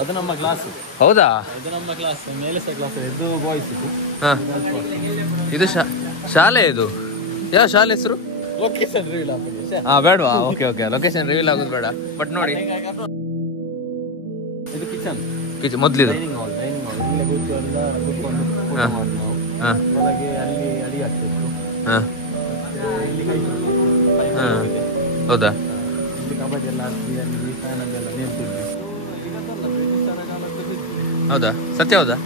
ಅದು ನಮ್ಮ ಕ್ಲಾಸ್. ಹೌದಾ? ಇದು ನಮ್ಮ ಕ್ಲಾಸ್, ಮೇಲೆ ಸಹ ಕ್ಲಾಸ್, ಇದು ಬಾಯ್ಸ್. ಹಾ, ಇದು ಶಾಲೆ. ಇದು ಯಾವ ಶಾಲೆ ಹೆಸರು? ಲೊಕೇಶನ್ ರಿವೀಲ್ ಆಗ್ತದೆ. ಹಾ, ಬೇಡವಾ? ಓಕೆ ಓಕೆ, ಲೊಕೇಶನ್ ರಿವೀಲ್ ಆಗೋದು ಬೇಡ. ಬಟ್ ನೋಡಿ, ಇದು ಕಿಚನ್ ಮೊದ್ಲಿದು. Dining hall. ಇಲ್ಲೇ ಕೂತು ಎಲ್ಲ ಕೂತ್ಕೊಂಡು ಊಟ ಮಾಡಿ ನಾವು. ಒಳಗೆ ಅಲ್ಲಿ ಅಡಿ ಆಗ್ತಿತ್ತು. ಇಲ್ಲಿ ಕೈ ಹೌದಾ? ಇಲ್ಲಿ ಕಬಡ್ಡಿ ಎಲ್ಲ ಆಡ್ತೀವಿ, ಅಲ್ಲಿ ಫ್ಯಾನ್ ಎಲ್ಲ ನಿಲ್ತಿದ್ವಿ. ಈಗದಲ್ಲ, ಬ್ರಿಟಿಷರ ಕಾಲದ್ದು ಬಿದ್ದು. ಹೌದಾ? ಸತ್ಯ? ಹೌದಾ?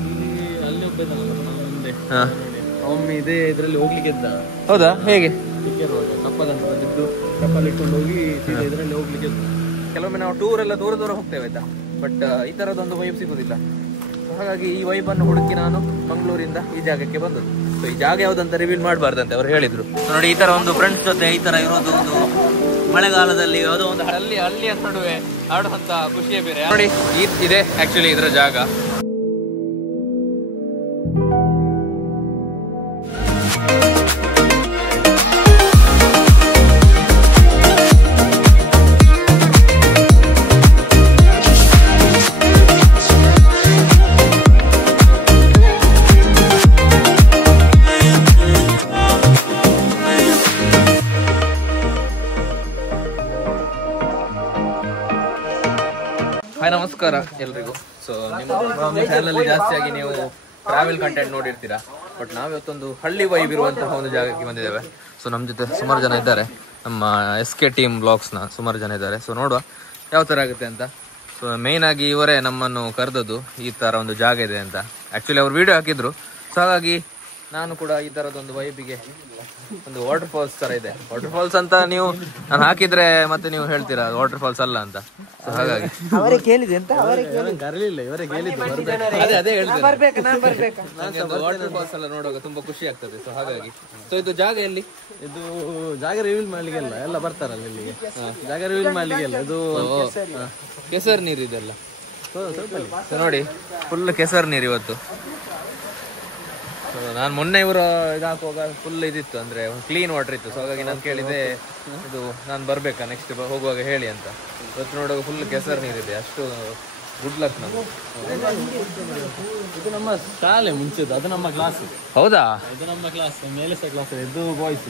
ಇಲ್ಲಿ ಅಲ್ಲಿ ಒಬ್ಬದಲ್ಲ ಮುಂದೆ ಒಮ್ಮೆ ಇದೇ ಇದರಲ್ಲಿ ಹೋಗ್ಲಿಕ್ಕೆ ಇದ್ದ. ಹೌದಾ? ಹೇಗೆ? ಕಪ್ಪಲ್ ಅಂತ ಬಿದ್ದು ಕಪ್ಪಲ್ ಇಟ್ಕೊಂಡು ಹೋಗಿ ಸೀದಾ ಇದರಲ್ಲಿ ಹೋಗ್ಲಿಕ್ಕೆ ಇದ್ದ. ಕೆಲವೊಮ್ಮೆ ನಾವು ಟೂರ್ ಎಲ್ಲ ದೂರ ದೂರ ಹೋಗ್ತೇವೆ ಆಯ್ತಾ, ಬಟ್ ಈ ತರದೊಂದು ವೈಬ್ ಸಿಗುದಿಲ್ಲ. ಹಾಗಾಗಿ ಈ ವೈಬ್ ಅನ್ನು ಹುಡುಕಿ ನಾನು ಮಂಗಳೂರಿಂದ ಈ ಜಾಗಕ್ಕೆ ಬಂದದ್ದು. ಸೊ ಈ ಜಾಗ ಯಾವ್ದಂತ ರಿವೀಲ್ ಮಾಡಬಾರ್ದಂತೆ ಅವ್ರು ಹೇಳಿದ್ರು. ನೋಡಿ, ಈ ತರ ಒಂದು ಫ್ರೆಂಡ್ಸ್ ಜೊತೆ ಈ ತರ ಇರೋದು ಒಂದು ಮಳೆಗಾಲದಲ್ಲಿ ಯಾವುದೋ ಒಂದು ಹಳ್ಳಿಯ ನಡುವೆ ಆಡುವಂತ ಖುಷಿಯೇ ಬೇರೆ. ನೋಡಿ, ಇದೆ ಆಕ್ಚುಲಿ ಇದರ ಜಾಗ. ಹಾಯ್, ನಮಸ್ಕಾರ ಎಲ್ರಿಗೂ. ಸೊ ನಿಮ್ಮ ಚಾನಲ್ ಜಾಸ್ತಿಯಾಗಿ ನೀವು ಟ್ರಾವೆಲ್ ಕಂಟೆಂಟ್ ನೋಡಿರ್ತೀರಾ, ಬಟ್ ನಾವಿವತ್ತೊಂದು ಹಳ್ಳಿ ವೈಬ್ ಇರುವಂತಹ ಒಂದು ಜಾಗಕ್ಕೆ ಬಂದಿದ್ದೇವೆ. ಸೊ ನಮ್ಮ ಜೊತೆ ಸುಮಾರು ಜನ ಇದ್ದಾರೆ, ನಮ್ಮ SK ಟೀಮ್ ಬ್ಲಾಗ್ಸ್ನ ಸುಮಾರು ಜನ ಇದ್ದಾರೆ. ಸೊ ನೋಡುವ ಯಾವ ಥರ ಆಗುತ್ತೆ ಅಂತ. ಸೊ ಮೇಯ್ನ್ ಆಗಿ ಇವರೇ ನಮ್ಮನ್ನು ಕರೆದದ್ದು, ಈ ಥರ ಒಂದು ಜಾಗ ಇದೆ ಅಂತ. ಆ್ಯಕ್ಚುಲಿ ಅವ್ರು ವಿಡಿಯೋ ಹಾಕಿದ್ರು. ಸೊ ಹಾಗಾಗಿ ನಾನು ಕೂಡ ಈ ಥರದೊಂದು ವೈಬಿಗೆ, ಒಂದು ವಾಟರ್ ಫಾಲ್ಸ್ ಥರ ಇದೆ. ವಾಟರ್ ಫಾಲ್ಸ್ ಅಂತ ನಾನು ಹಾಕಿದ್ರೆ ಮತ್ತೆ ನೀವು ಹೇಳ್ತೀರಾ ವಾಟರ್ ಫಾಲ್ಸ್ ಅಲ್ಲ ಅಂತ. ಸೊ ಹಾಗಾಗಿ ಅವರೇ ಕೇಳಿದೆ ಅಂತ ಕರಲಿಲ್ಲ, ಇವರೇ ಕೇಳಿದ್ದು. ಅದೇ ಹೇಳ್ತಾರೆ, ವಾಟರ್ ಫಾಲ್ಸ್ ಎಲ್ಲ ನೋಡುವಾಗ ತುಂಬಾ ಖುಷಿ ಆಗ್ತದೆ. ಸೊ ಹಾಗಾಗಿ ಸೊ ಇದು ಜಾಗ ಎಲ್ಲಿ? ಇದು ಜಾಗ ರಿವೀಲ್ ಮಾಡ್ಲಿಕ್ಕೆಲ್ಲ ಎಲ್ಲ ಬರ್ತಾರಲ್ಲ ಇಲ್ಲಿಗೆ. ಜಾಗ ರಿವೀಲ್ ಮಾಡ್ಲಿಕ್ಕೆಲ್ಲ ಇದು ಕೆಸರು ನೀರು ಇದೆಲ್ಲ. ಸೊ ನೋಡಿ, ಫುಲ್ ಕೆಸರು ನೀರು ಇವತ್ತು. ನಾನು ಮೊನ್ನೆ ಇವರು ಇದು ಹಾಕುವಾಗ ಫುಲ್ ಇದಿತ್ತು, ಅಂದ್ರೆ ಕ್ಲೀನ್ ವಾಟರ್ ಇತ್ತು. ಸೊ ಹಾಗಾಗಿ ನಾನು ಕೇಳಿದೆ, ಇದು ನಾನು ಬರ್ಬೇಕಾ ನೆಕ್ಸ್ಟ್ ಹೋಗುವಾಗ ಹೇಳಿ ಅಂತ. ಇವತ್ತು ನೋಡುವಾಗ ಫುಲ್ ಕೆಸರು ನೀರಿದೆ. ಅಷ್ಟು ಗುಡ್ ಲಕ್ ನಮ್ಗೆ. ಇದು ನಮ್ಮ ಶಾಲೆ ಮುಂಚೆದು, ಅದು ನಮ್ಮ ಕ್ಲಾಸ್. ಹೌದಾ? ಇದು ನಮ್ಮ ಕ್ಲಾಸ್, ಮೇಲೆ ಸಹ ಕ್ಲಾಸ್, ಇದು ಬಾಯ್ಸ್.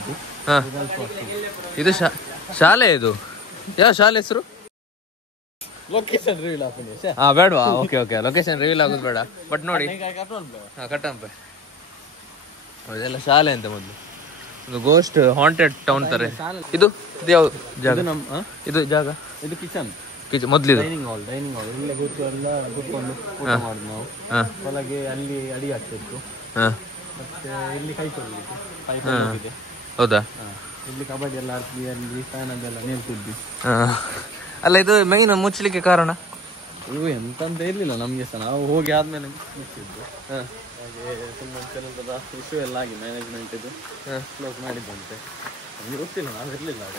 ಇದು ಶಾಲೆ. ಇದು ಯಾವ ಶಾಲೆ ಹೆಸರು? ಲೊಕೇಶನ್ ರಿವೀಲ್ ಆಗ್ತದೆ. ಹಾ, ಬೇಡವಾ? ಓಕೆ ಓಕೆ, ಲೊಕೇಶನ್ ರಿವೀಲ್ ಆಗೋದು ಬೇಡ. ಬಟ್ ನೋಡಿ, ಕಟ್ಟಂಪೆ ಇದೆಲ್ಲ ಶಾಲೆ ಅಂತ. ಮೊದಲು ಒಂದು ಗೋಸ್ಟ್ ಹಾಂಟೆಡ್ ಟೌನ್ ತರ. ಇದು ಯಾವ ಜಾಗ? ಇದು ಜಾಗ, ಇದು ಕಿಚನ್ ಮೊದ್ಲಿದು. Dining hall. ಇಲ್ಲೇ ಕೂತು ಎಲ್ಲ ಕೂತ್ಕೊಂಡು ಊಟ ಮಾಡುದು ನಾವು. ಒಳಗೆ ಅಲ್ಲಿ ಅಡಿ ಆಗ್ತಿತ್ತು. ಮತ್ತೆ ಇಲ್ಲಿ ಕೈ ತೊಳಿಲಿಕ್ಕೆ. ಹೌದಾ? ಇಲ್ಲಿ ಕಬಡ್ಡಿ ಎಲ್ಲ ಆಡ್ತಿದ್ವಿ, ಅಲ್ಲಿ ಫ್ಯಾನ್ ಅದೆಲ್ಲ ನಿಲ್ತಿದ್ವಿ. ಅಲ್ಲ, ಇದು ಮೈನ್ ಮುಚ್ಚಲಿಕ್ಕೆ ಕಾರಣ? ಇವು ಎಂತಂತ ಇರ್ಲಿಲ್ಲ ನಮ್ಗೆ ಸಹ, ನಾವು ಹೋಗಿ ಆದ್ಮೇಲೆ ಮುಚ್ಚಿದ್ದು. ಹಾಗೆ ತುಂಬ ಕೆಲವೊಂದು ಇಶ್ಯೂ ಎಲ್ಲ ಆಗಿ ಮ್ಯಾನೇಜ್ಮೆಂಟ್ ಇದು ಕ್ಲೋಸ್ ಮಾಡಿದ್ದಂತೆ. ನಮ್ಗೆ ಗೊತ್ತಿಲ್ಲ, ನಾವು ಇರ್ಲಿಲ್ಲ ಆಗ.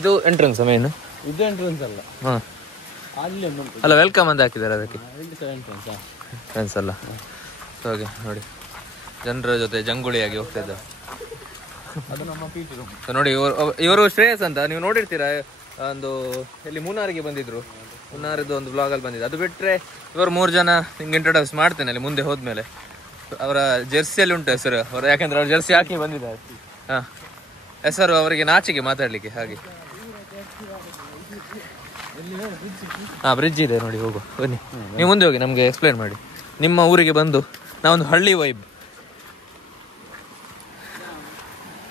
ಇದು ಎಂಟ್ರೆನ್ಸ್ ಮೇನ್? ಇದು ಎಂಟ್ರೆನ್ಸ್ ಅಲ್ಲ, ಅಲ್ಲಿ ಅಲ್ಲ ವೆಲ್ಕಮ್ ಅಂತ ಹಾಕಿದ್ದಾರೆ ಅದಕ್ಕೆ. ಎಂಟ್ರೆನ್ಸ್ ಅಲ್ಲ. ಹಾಗೆ ನೋಡಿ, ಜನರ ಜೊತೆ ಜಂಗುಳಿಯಾಗಿ ಹೋಗ್ತಾ ಇದ್ದಾರೆ. ಅದು ನಮ್ಮ PT ರೂಮ್. ನೋಡಿ, ಇವರು ಶ್ರೇಯಸ್ ಅಂತ ನೀವು ನೋಡಿರ್ತೀರಾ. ಒಂದು ಇಲ್ಲಿ ಮೂನಾರಿಗೆ ಬಂದಿದ್ರು, ಮೂನಾರದ್ದು ಒಂದು ಬ್ಲಾಗಲ್ಲಿ ಬಂದಿದ್ದು. ಅದು ಬಿಟ್ಟರೆ ಇವರು 3 ಜನ ಹಿಂಗೆ ಇಂಟ್ರೊಡ್ಯೂಸ್ ಮಾಡ್ತೇನೆ ಅಲ್ಲಿ ಮುಂದೆ ಹೋದ್ಮೇಲೆ. ಅವರ ಜೆರ್ಸಿಯಲ್ಲಿ ಉಂಟು ಹೆಸರು ಅವರು, ಯಾಕಂದ್ರೆ ಅವ್ರು ಜೆರ್ಸಿ ಹಾಕಿ ಬಂದಿದ್ದಾರೆ. ಹಾಂ, ಹೆಸರು ಅವರಿಗೆ ನಾಚಿಕೆ ಮಾತಾಡಲಿಕ್ಕೆ. ಹಾಗೆ ಹಾಂ, ಬ್ರಿಡ್ಜ್ ಇದೆ ನೋಡಿ, ಹೋಗು ಬನ್ನಿ. ನೀವು ಮುಂದೆ ಹೋಗಿ ನಮಗೆ ಎಕ್ಸ್ಪ್ಲೇನ್ ಮಾಡಿ. ನಿಮ್ಮ ಊರಿಗೆ ಬಂದು ನಾವೊಂದು ಹಳ್ಳಿ ವೈಬ್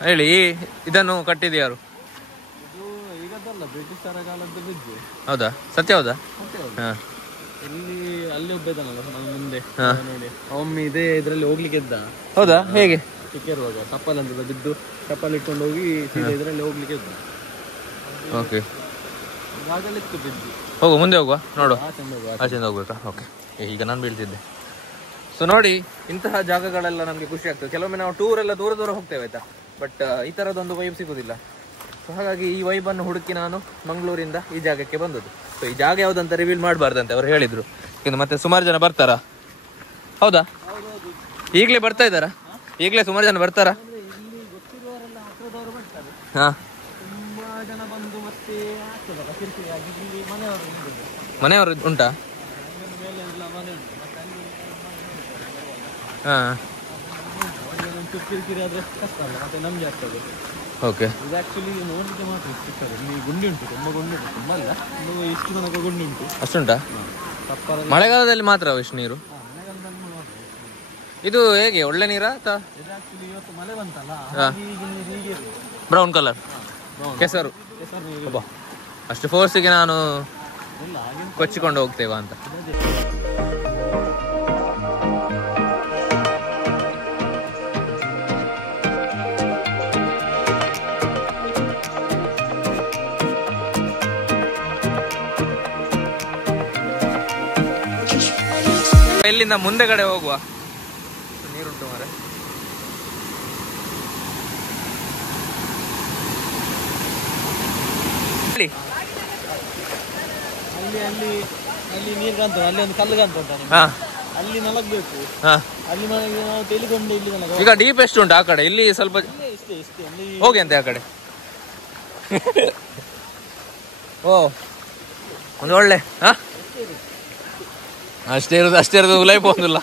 ಹೇಳಿ. ಇದನ್ನು ಕಟ್ಟಿದ್ದು ಯಾರು? ಈಗದಲ್ಲ, ಬ್ರಿಟಿಷರ ಕಾಲದ್ದು ಬಿದ್ದು. ಹೌದಾ? ಸತ್ಯ? ಹೌದಾ? ಹಾಂ. ಇಲ್ಲಿ ಅಲ್ಲಿ ಒಬ್ಬದಲ್ಲ ಮುಂದೆ ನೋಡಿ, ಒಮ್ಮೆ ಇದೇ ಇದರಲ್ಲಿ ಹೋಗ್ಲಿಕ್ಕೆ ಇದ್ದ. ಹೌದಾ? ಹೇಗೆ? ಚಿಕ್ಕಿರುವಾಗ ಕಪ್ಪಲ್ ಅಂತ ಬಿದ್ದು ಕಪ್ಪಲ್ ಇಟ್ಕೊಂಡು ಹೋಗಿ ಸೀದಾ ಇದರಲ್ಲಿ ಹೋಗ್ಲಿಕ್ಕೆ ಇದ್ದ. ಓಕೆ, ಜಾಗಲಿತ್ತು ಬಿದ್ದು. ಹೋಗು, ಮುಂದೆ ಹೋಗುವ, ನೋಡುವ. ಆಚೆಂದ ಹೋಗ್ಬೇಕಾ? ಓಕೆ, ಈಗ ನಾನು ಬೀಳ್ತಿದ್ದೆ. ಸೊ ನೋಡಿ, ಇಂತಹ ಜಾಗಗಳೆಲ್ಲ ನಮಗೆ ಖುಷಿ ಆಗ್ತದೆ. ಕೆಲವೊಮ್ಮೆ ನಾವು ಟೂರ್ ಎಲ್ಲ ದೂರ ದೂರ ಹೋಗ್ತೇವೆ ಆಯ್ತಾ, ಬಟ್ ಈ ಥರದೊಂದು ವೈಬ್ ಸಿಗೋದಿಲ್ಲ. ಸೊ ಹಾಗಾಗಿ ಈ ವೈಬನ್ನು ಹುಡುಕಿ ನಾನು ಮಂಗಳೂರಿಂದ ಈ ಜಾಗಕ್ಕೆ ಬಂದದ್ದು. ಸೊ ಈ ಜಾಗ ಯಾವುದಂತ ರಿವೀಲ್ ಮಾಡಬಾರ್ದಂತೆ ಅವ್ರು ಹೇಳಿದ್ರು. ಇನ್ನು ಮತ್ತೆ ಸುಮಾರು ಜನ ಬರ್ತಾರಾ? ಹೌದಾ? ಈಗಲೇ ಬರ್ತಾ ಇದ್ದಾರಾ? ಈಗಲೇ ಸುಮಾರು ಜನ ಬರ್ತಾರಾ? ಹಾಂ, ತುಂಬಾ ಜನ ಬಂದು ಮತ್ತೆ ಮನೆಯವರು ಉಂಟಾ? ಹಾಂ, ಕಿರಿಕಿರಿ ಆದರೆ ಕಷ್ಟ ಅಲ್ಲ, ಮತ್ತೆ ನಮಗೆ ಆಗ್ತದೆ. ಓಕೆ. ಇದು ಆ್ಯಕ್ಚುಲಿ ನೋಡಲಿಕ್ಕೆ ಮಾತ್ರ ಸಿಗ್ತದೆ. ಇಲ್ಲಿ ಗುಂಡಿ ಉಂಟು, ತುಂಬ ಗುಂಡಿ ಉಂಟು, ತುಂಬ ಅಲ್ಲ, ಒಂದು ಇಷ್ಟು ತನಕ ಗುಂಡಿ ಉಂಟು. ಅಷ್ಟುಂಟಾ? ಮಳೆಗಾಲದಲ್ಲಿ ಮಾತ್ರ ಇಷ್ಟು ನೀರು? ಇದು ಹೇಗೆ, ಒಳ್ಳೆ ನೀರಾ ಅಥವಾ? ಇದು ಆ್ಯಕ್ಚುಲಿ ಇವತ್ತು ಮಳೆ ಬಂತಲ್ಲ, ಹೀಗೆ ಬ್ರೌನ್ ಕಲರ್ ಕೆಸರು. ಅಷ್ಟು ಫೋರ್ಸಿಗೆ ನಾನು ಕೊಚ್ಚಿಕೊಂಡು ಹೋಗ್ತೇವಾ ಅಂತ. ಇಲ್ಲಿಂದ ಮುಂದೆ ಕಡೆ ಹೋಗುವ. ನೀರುಂಟು ಮಾರೆ. ಅಲ್ಲಿ ನೀರು ಕಾಣ್ತದೆ, ಅಲ್ಲಿ ಒಂದು ಕಲ್ಲು ಕಾಣ್ತದೆ, ಅಲ್ಲಿ ಮಲಗಬೇಕು. ಅಲ್ಲಿ ನಾವು ತೆಲಿಕೊಂಡು ಇಲ್ಲಿ ಮಲಗ. ಈಗ ಡೀಪ್ ಎಷ್ಟು ಉಂಟು ಆ ಕಡೆ? ಇಲ್ಲಿ ಸ್ವಲ್ಪ ಹೋಗಿ ಅಂತೆ ಆ ಕಡೆ. ಓ, ಒಂದು ಒಳ್ಳೆ ಅಷ್ಟೇ ಇರೋದು ಲೈಫ್ ಒಂದಿಲ್ಲ.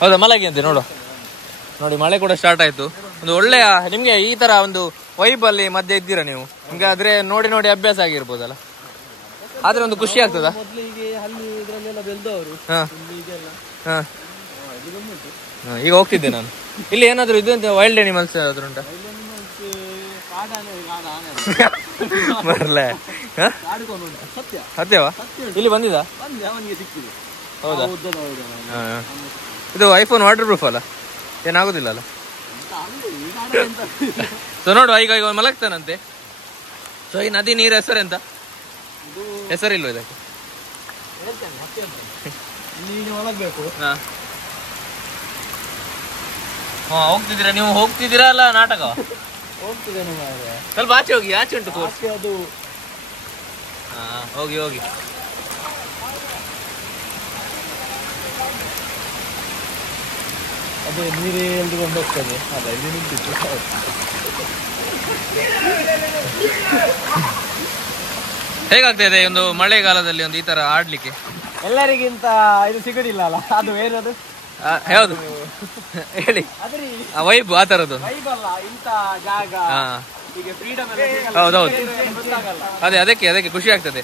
ಹೌದಾ, ಮಲಗಿ ಅಂತೆ ನೋಡು. ನೋಡಿ, ಮಳೆ ಕೂಡ ಸ್ಟಾರ್ಟ್ ಆಯ್ತು. ಒಂದು ಒಳ್ಳೆಯ, ನಿಮ್ಗೆ ಈ ತರ ಒಂದು ವೈಬ್ ಅಲ್ಲಿ ಮಧ್ಯೆ ಇದ್ದೀರಾ ನೀವು, ನಿಮ್ಗೆ ಆದ್ರೆ ನೋಡಿ ನೋಡಿ ಅಭ್ಯಾಸ ಆಗಿರ್ಬೋದಲ್ಲ, ಆದ್ರೆ ಒಂದು ಖುಷಿ ಆಗ್ತದ. ಈಗ ಹೋಗ್ತಿದ್ದೆ ನಾನು. ಇಲ್ಲಿ ಏನಾದ್ರು ಇದು ಅಂತ ವೈಲ್ಡ್ ಅನಿಮಲ್ಸ್ ಯಾವ್ದು ಉಂಟಾ? ಸತ್ಯವಾ? ಇಲ್ಲಿ ಬಂದಿದ? ಹೌದಾ? ಇದು ಐಫೋನ್ ವಾಟರ್ ಪ್ರೂಫ್ ಅಲ್ಲ, ಏನಾಗುದಿಲ್ಲ ಅಲ್ಲ? ಸೊ ನೋಡುವ, ಈಗ ಮಲಗ್ತಾನಂತೆ. ಸೊ ಈ ನದಿ ನೀರು ಹೆಸರೆಂತ? ಹೆಸರಿಲ್ವ ಇದಕ್ಕೆ? ಹಾ, ಹೋಗ್ತಿದ್ದೀರಾ ನೀವು? ಹೋಗ್ತಿದ್ದೀರಾ ಅಲ್ಲ ನಾಟಕ? ಹೋಗ್ತಿದ್ದೇನೆ. ಸ್ವಲ್ಪ ಆಚೆ ಹೋಗಿ, ಆಚೆ ಉಂಟು ಅದು. ಹಾ, ಹೋಗಿ ಹೋಗಿ. ಅದೇ ನೀರೇ ಎಲ್ದುಕೊಂಡು ಹೋಗ್ತದೆ. ಅಲ್ಲ, ಇಲ್ಲಿ ನಿಂತಿತ್ತು. ಹೇಗಾಗ್ತದೆ ಒಂದು ಮಳೆಗಾಲದಲ್ಲಿ ಒಂದು ಈ ತರ ಆಡ್ಲಿಕ್ಕೆ? ಎಲ್ಲರಿಗಿಂತ ಇದು ಸಿಗುದಿಲ್ಲ ಅಲ್ಲ, ಅದು ಬೇರೆದು. ಯಾವುದು ಹೇಳಿ? ಆ ವೈಬ್ ಆ ತರದ್ದು. ಇಂತ ಜಾಗ ಈಗ ಫ್ರೀಡಮ್. ಹೌದೌದು, ಅದೇ ಅದಕ್ಕೆ ಖುಷಿ ಆಗ್ತದೆ.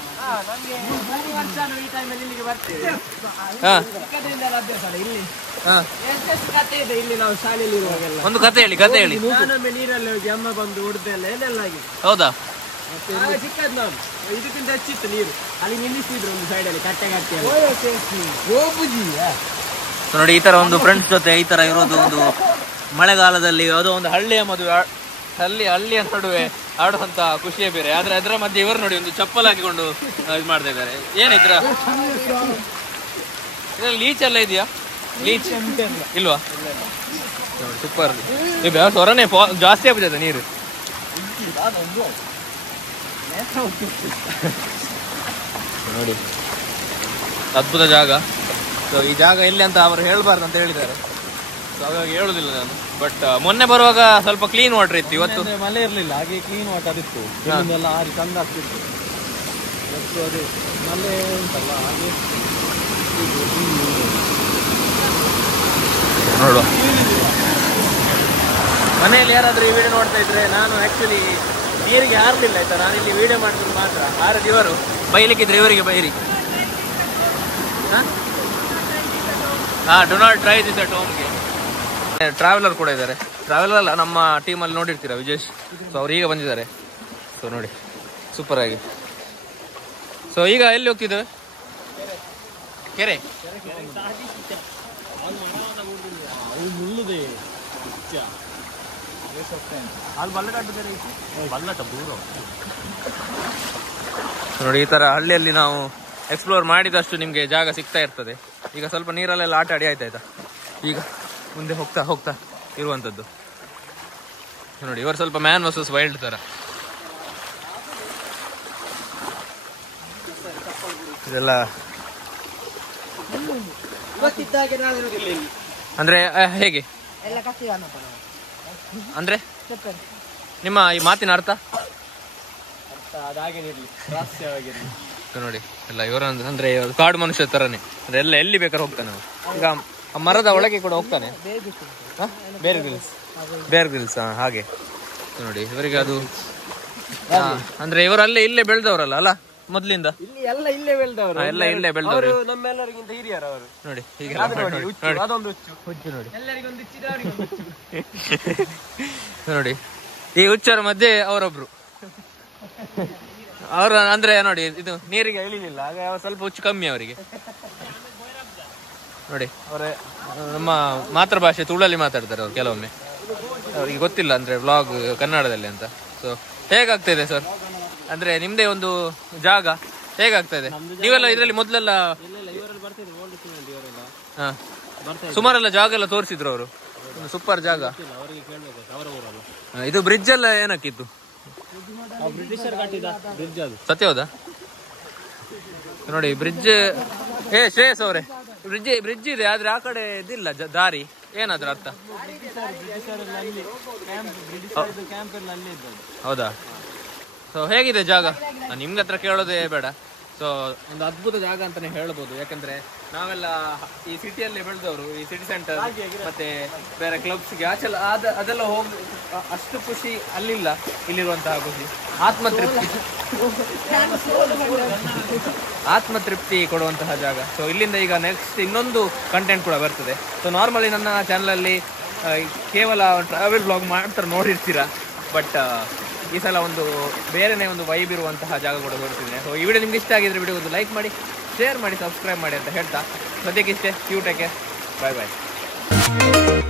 ಒಂದು ಕತೆ ಹೇಳಿ. ನೀರಲ್ಲಿ ಹೋಗಿ ಅಮ್ಮ ಬಂದು ಹೊಡೆದೆಲ್ಲ ಏನೆಲ್ಲ ಆಗಿದೆ. ಹೌದಾ? ಚಿಕ್ಕದ್ ನಾವು ಇದಕ್ಕಿಂತ ಹೆಚ್ಚಿತ್ತು ನೀರು. ಅಲ್ಲಿ ನಿಲ್ಲಿಸಿದ್ರು ಒಂದು ಸೈಡ್ ಅಲ್ಲಿ ಕಟ್ಟೆ ಕಟ್ಟೆ. ನೋಡಿ, ಈ ತರ ಒಂದು ಫ್ರೆಂಡ್ಸ್ ಜೊತೆ ಈ ತರ ಇರೋದು ಒಂದು ಮಳೆಗಾಲದಲ್ಲಿ, ಯಾವುದೋ ಒಂದು ಹಳ್ಳಿಯ ಮದುವೆ, ಹಳ್ಳಿಯ ನಡುವೆ ಆಡುವಂತ ಖುಷಿಯೇ ಬೇರೆ. ಆದ್ರೆ ಅದರ ಮಧ್ಯೆ ಇವರು ನೋಡಿ ಒಂದು ಚಪ್ಪಲ್ ಹಾಕಿಕೊಂಡು ಇದು ಮಾಡ್ತಾ ಇದ್ದಾರೆ. ಏನಿದ್ರ ಇದ್ರಲ್ಲಿ ಲೀಚ್ ಎಲ್ಲ ಇದೆಯಾ? ಲೀಚ್ ಇಲ್ವಾ? ಸೂಪರ್. ಹೊರನೆ ಜಾಸ್ತಿ ಆಗ್ಬಿಟ್ಟಿದೆ ನೀರು. ನೋಡಿ, ಅದ್ಭುತ ಜಾಗ. ಸೊ ಈ ಜಾಗ ಎಲ್ಲಿ ಅಂತ ಅವರು ಹೇಳ್ಬಾರ್ದು ಅಂತ ಹೇಳಿದ್ದಾರೆ, ಸೊ ಹಾಗಾಗಿ ಹೇಳುದಿಲ್ಲ ನಾನು. ಬಟ್ ಮೊನ್ನೆ ಬರುವಾಗ ಸ್ವಲ್ಪ ಕ್ಲೀನ್ ವಾಟರ್ ಇತ್ತು, ಇವತ್ತು ಮಳೆ ಇರಲಿಲ್ಲ, ಹಾಗೆ ಕ್ಲೀನ್ ವಾಟರ್ ಇತ್ತು. ಎಲ್ಲ ಹಾರಿ ಚಂದ ಆಗ್ತಿತ್ತು. ಇವತ್ತು ಅದೇ ಮಳೆ ಉಂಟಲ್ಲ, ಹಾಗೆ ನೋಡುವ. ಮನೆಯಲ್ಲಿ ಯಾರಾದ್ರೂ ಈ ವಿಡಿಯೋ ನೋಡ್ತಾ ಇದ್ರೆ, ನಾನು ಆಕ್ಚುಲಿ ನೀರಿಗೆ ಹಾರಲಿಲ್ಲ ಆಯ್ತಾ, ನಾನು ಇಲ್ಲಿ ವಿಡಿಯೋ ಮಾಡಿದ್ರು ಮಾತ್ರ. ಹಾರದು ಇವರು, ಬೈಲಿಕ್ಕಿದ್ರೆ ಇವರಿಗೆ ಬೈರಿ. Do not try this at ಹೋಮ್ಗೆ. ಟ್ರಾವೆಲರ್ ಕೂಡ ಇದ್ದಾರೆ. ಟ್ರಾವೆಲರ್ ಅಲ್ಲ, ನಮ್ಮ ಟೀಮಲ್ಲಿ ನೋಡಿರ್ತೀರಾ, ವಿಜೇಶ್. ಸೊ ಅವ್ರು ಈಗ ಬಂದಿದ್ದಾರೆ. ಸೊ ನೋಡಿ, ಸೂಪರ್ ಆಗಿ. ಸೊ ಈಗ ಎಲ್ಲಿ ಹೋಗ್ತಿದ್ದೇವೆ? ಕೆರೆ. ನೋಡಿ, ಈ ತರ ಹಳ್ಳಿಯಲ್ಲಿ ನಾವು ಎಕ್ಸ್ಪ್ಲೋರ್ ಮಾಡಿದಷ್ಟು ನಿಮ್ಗೆ ಜಾಗ ಸಿಗ್ತಾ ಇರ್ತದೆ. ಈಗ ಸ್ವಲ್ಪ ನೀರಲ್ಲೆಲ್ಲ ಆಟ ಆಡಿ ಆಯ್ತಾಯ್ತಾ, ಈಗ ಮುಂದೆ ಹೋಗ್ತಾ ಹೋಗ್ತಾ ಇರುವಂತದ್ದು. ನೋಡಿ, ಇವರು ಸ್ವಲ್ಪ ಮ್ಯಾನ್ ವರ್ಸಸ್ ವೈಲ್ಡ್ ತರ. ಇದೆಲ್ಲ ಅಂದ್ರೆ ಹೇಗೆ ಅಂದ್ರೆ ನಿಮ್ಮ ಈ ಮಾತಿನ ಅರ್ಥ ಅದಾಗೇನಿರ್ಲಿ ರಹಸ್ಯವಾಗಿರ್ಲಿ. ನೋಡಿ ಎಲ್ಲ ಇವರ ಅಂದ್ರೆ ಕಾಡು ಮನುಷ್ಯ ತರನೇ, ಅಂದ್ರೆ ಎಲ್ಲ ಎಲ್ಲಿ ಬೇಕಾದ್ರೆ ಹೋಗ್ತಾನೆ ಅವ. ಈಗ ಆ ಮರದ ಒಳಗೆ ಕೂಡ ಹೋಗ್ತಾನೆ. ಬೇರ್ ಗ್ರಿಲ್ಸ್ ಹಾಗೆ ನೋಡಿ. ಇವರಿಗೆ ಅದು ಅಂದ್ರೆ ಇವರಲ್ಲೇ ಇಲ್ಲೇ ಬೆಳೆದವರಲ್ಲ ಅಲ್ಲ ಮೊದ್ಲಿಂದ, ಎಲ್ಲ ಇಲ್ಲೇ ಬೆಳೆದವರು, ಎಲ್ಲ ಇಲ್ಲೇ ಬೆಳೆದವರು. ನಮ್ಮೆಲ್ಲರಿಗಿಂತ ಹಿರಿಯರು ಅವರು. ನೋಡಿ ಹೀಗೆ ಅದೊಂದು ಹುಚ್ಚು ನೋಡಿ, ಎಲ್ಲರಿಗೊಂದು ನೋಡಿ ಈ ಹುಚ್ಚರ ಮಧ್ಯೆ ಅವರೊಬ್ರು. ಅವರು ಅಂದ್ರೆ ನೋಡಿ ಇದು ನೀರಿಗೆ ಇಳಿಲಿಲ್ಲ, ಆಗ ಸ್ವಲ್ಪ ಹುಚ್ಚು ಕಮ್ಮಿ ಅವರಿಗೆ. ನೋಡಿ ಅವರೇ ನಮ್ಮ ಮಾತೃಭಾಷೆ ತುಳಲ್ಲಿ ಮಾತಾಡ್ತಾರೆ ಅವ್ರು ಕೆಲವೊಮ್ಮೆ, ಅವ್ರಿಗೆ ಗೊತ್ತಿಲ್ಲ ಅಂದ್ರೆ ವ್ಲಾಗ್ ಕನ್ನಡದಲ್ಲಿ ಅಂತ. ಸೊ ಹೇಗಾಗ್ತಾ ಸರ್, ಅಂದ್ರೆ ನಿಮ್ದೇ ಒಂದು ಜಾಗ ಹೇಗಾಗ್ತಾ ಇದೆ? ನೀವೆಲ್ಲ ಇದರಲ್ಲಿ ಮೊದಲೆಲ್ಲ ಸುಮಾರೆಲ್ಲ ಜಾಗ ಎಲ್ಲ ತೋರಿಸಿದ್ರು ಅವರು, ಸೂಪರ್ ಜಾಗ. ಇದು ಬ್ರಿಡ್ಜ್ ಎಲ್ಲ ಏನಕ್ಕಿತ್ತು? ಬ್ರಿಟಿಷರ್ ಕಟ್ಟಿದ ಬ್ರಿಡ್ಜ್ ಅದು. ಸತ್ಯ ಹೌದಾ? ನೋಡಿ ಬ್ರಿಡ್ಜ್. ಶ್ರೇಯಸ್ ಅವರೇ, ಬ್ರಿಡ್ಜ್ ಇದೆ ಆದ್ರೆ ಆ ಕಡೆ ಇದಿಲ್ಲ ದಾರಿ, ಏನಾದ್ರ ಅರ್ಥ? ಹೌದಾ? ಸೊ ಹೇಗಿದೆ ಜಾಗ? ನಿಮ್ಗೆ ಹತ್ರ ಕೇಳೋದೇ ಬೇಡ. ಸೊ ಒಂದು ಅದ್ಭುತ ಜಾಗ ಅಂತಾನೆ ಹೇಳ್ಬೋದು, ಯಾಕಂದ್ರೆ ನಾವೆಲ್ಲ ಈ ಸಿಟಿಯಲ್ಲಿ ಬೆಳೆದವರು, ಈ ಸಿಟಿ ಸೆಂಟರ್ ಮತ್ತೆ ಬೇರೆ ಕ್ಲಬ್ಸ್ಗೆ ಆಚೆಲ್ಲ ಅದೆಲ್ಲ ಹೋಗಿ ಅಷ್ಟು ಖುಷಿ ಅಲ್ಲಿಲ್ಲ, ಇಲ್ಲಿರುವಂತಹ ಖುಷಿ ಆತ್ಮತೃಪ್ತಿ ಕೊಡುವಂತಹ ಜಾಗ. ಸೊ ಇಲ್ಲಿಂದ ಈಗ ನೆಕ್ಸ್ಟ್ ಇನ್ನೊಂದು ಕಂಟೆಂಟ್ ಕೂಡ ಬರ್ತದೆ. ಸೊ ನಾರ್ಮಲಿ ನನ್ನ ಚಾನಲಲ್ಲಿ ಕೇವಲ ಟ್ರಾವೆಲ್ ಬ್ಲಾಗ್ ಮಾಡ್ತಾರೆ ನೋಡಿರ್ತೀರಾ, ಬಟ್ ಈ ಸಲ ಒಂದು ಬೇರೆನೇ ಒಂದು ವೈಬ್ ಇರುವಂತಹ ಜಾಗ ಕೂಡ ತೋರಿಸಿದ್ದೀನಿ. ಸೊ ಈ ವಿಡಿಯೋ ನಿಮ್ಗೆ ಇಷ್ಟ ಆಗಿದ್ರೆ ವಿಡಿಯೋ ಒಂದು ಲೈಕ್ ಮಾಡಿ, ಶೇರ್ ಮಾಡಿ, ಸಬ್ಸ್ಕ್ರೈಬ್ ಮಾಡಿ ಅಂತ ಹೇಳ್ತಾ ಸದ್ಯಕ್ಕೆ ಇಷ್ಟೇ. ಕ್ಯೂ ಟೇಕ್ ಕೇರ್, ಬಾಯ್ ಬಾಯ್.